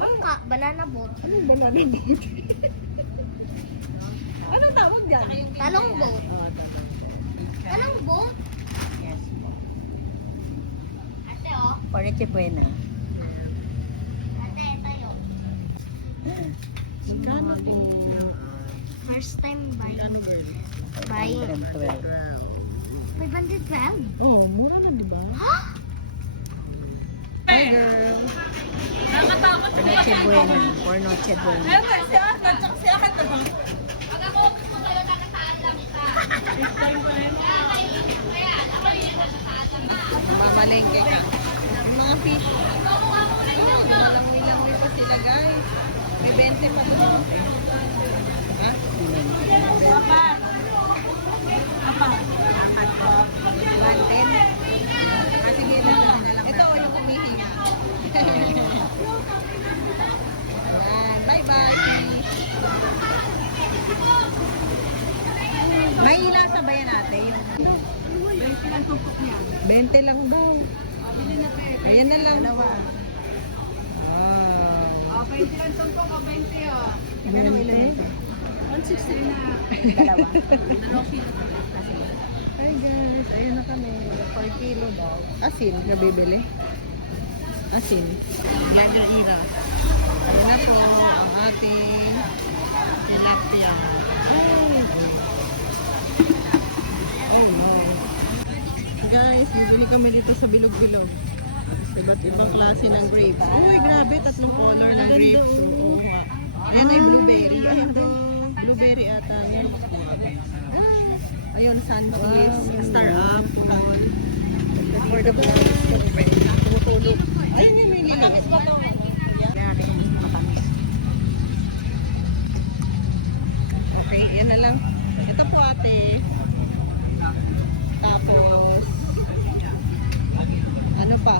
Mangka, banana boat. Anong banana boat? Anong tawag dyan? Talong boat. Talong boat? Yes po. Ate, oh. Poriche buena. Ate, tayo. Magkano po? First time buying. Ano girl? Buying. 112. 512. Oh, mura na di ba? Ha? Hi girl. Poriche buena. Or noche buena. Mamalengke ka. Yung mga fish. Malangoy-langoy pa sila guys. May 20 pa doon. Ha? Apa? Apa? 110. Sige na lang. Ito yung umihinga. Ayan. Bye-bye fish. May ilasa ba yan ate? 20 lang daw. Ayan na lang. Wow. 20 lang itong ko, 20 oh. 20? 160 na. Dalawa. Hi guys, ayun na kami. 4 kilo daw. Asin, nabibili. Asin. Gagarira. Ayun na po ang ating tilapia. Oh no. Guys, bibili kami dito sa Bilog-Bilog. Iba't ibang klase ng grapes. Uy, grabe, tatlong color ng grapes. Oo nga. Ayan ay blueberry. Ayan to. Blueberry ata. Ayan. Ayun, sunkiss, star apple. For the tumutulog. Ayun yung may ginawa. Okay, yan na lang. Ito po ate. Tapos, ano pa?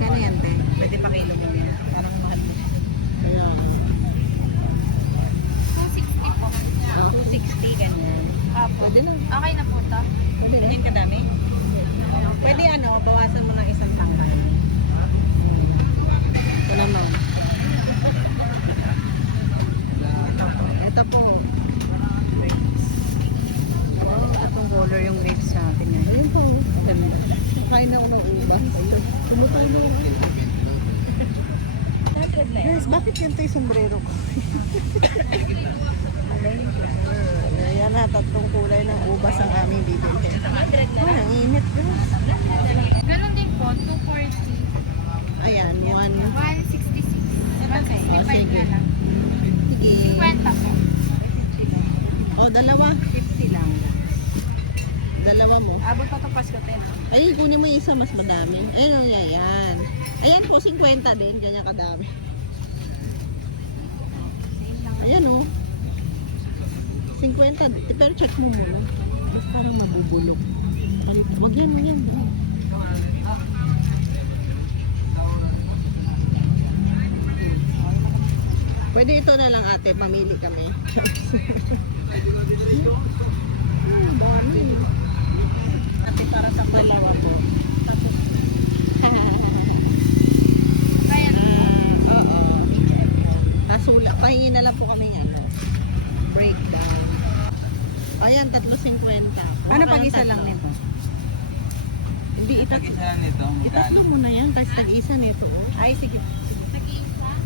Kano yan, te? Pwede pa kilo mo yan. Parang mahal mo. Ayan. 260 po. 260, ganyan. Pwede na. Okay na po to. Pwede na. Ganyan kadami? Pwede bawasan mo ng isang tangkay. Ito naman. Ito po. Wow, tatlong color yung grapes sa atin. Ayun po. Kain na ako ng ubas. Tumutulong. Guys, bakit ganito yung sombrero ko? Ayan na, tatlong kulay ng ubas ang aming bibili. Ah, ang init guys. Ganon din po, 240. Ayan, 166. 165 sige. na lang. Sige. 50 po. O, dalawa. 50 lang. Dalawa mo. Abot pa ito Pasko, te. Ay, kunin mo yung isa, mas madami. Ayun, ayan. Ayan po, 50 din. Ganyan kadami. Ayan o. 50. Pero check mo muna. Ba't parang mabubulok? Wag yan, wag yan. Pwede ito na lang ate, pamili kami. Dami. Ate, para sa palawa po. Oo. Kasula. Pahingi na lang po kami yan. Breakdown. Ayan, 3.50. Ano pag isa lang nito? Hindi, itatlo mo na yan. Kasi tag-isa nito. Oh. Ay, sige.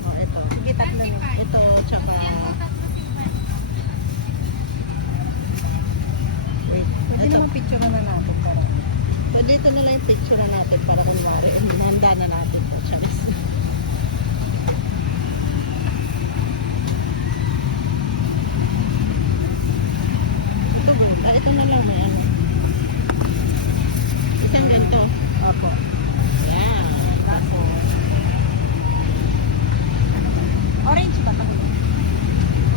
Oh, ito. Sige, tatlo nito. Ito, tsaka... Wait. Pwede Ito. naman picture na natin. Para. Pwede ito na lang yung picture na natin para kunwari. Handa na natin ito. Charis. Ito girl. Ah, ito na lang may ano. Isang ganito. Opo. Yeah. Tapos, orange ba ito?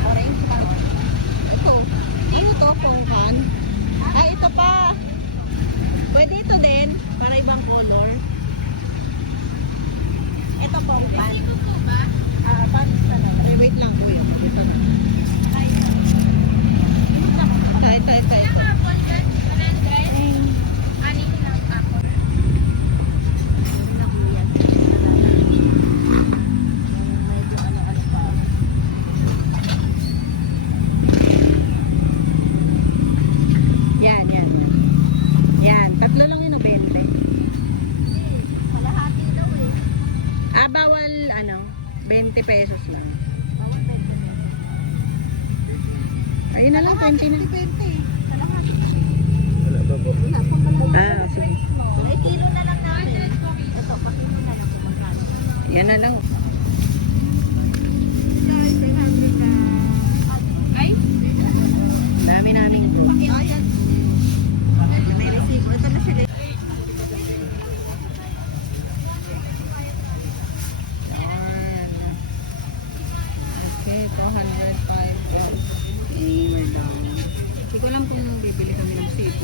Orange pa. Ito. Ano to? Pongkan? Ah, ito pa. Pwede ito din. Para ibang color. Bawal 20 pesos lang. Bawal 20 pesos. Ayun na lang, 20 na. 20. Talaga. Wala ba po? Wala pang balong. Ah, sige. Ay, kilo na lang natin. Ito, pakilo na lang kung magkano. Yan na lang.